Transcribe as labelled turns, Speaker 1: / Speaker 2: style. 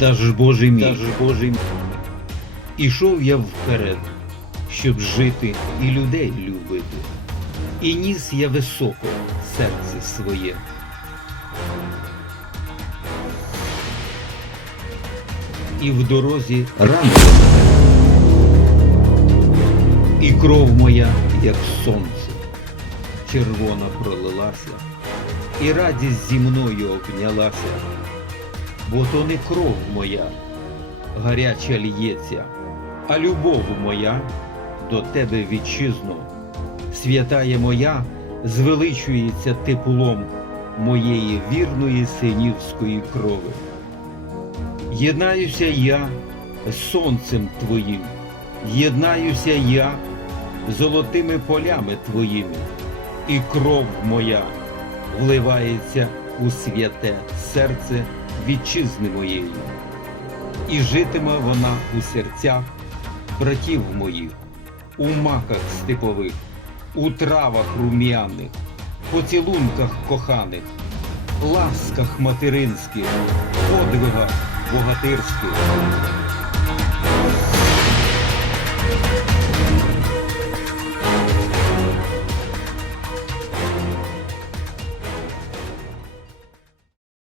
Speaker 1: Даж Боже мій, Даж Боже мій. Ішов я вперед, щоб жити і людей любити. І ніс я високо серце своє. І в дорозі рано і кров моя, як сонце, червона пролилася, і радість зі мною обнялася, бо то не кров моя, гаряча лється, а любов моя до тебе вітчизно, святая моя звеличується теплом моєї вірної синівської крови. Єднаюся я з сонцем твоїм, єднаюся я золотими полями твоїми, і кров моя вливається у святе серце вітчизни моєї, і житиме вона у серцях братів моїх, у маках степових, у травах рум'яних, поцілунках коханих, ласках материнських, подвигах богатирських,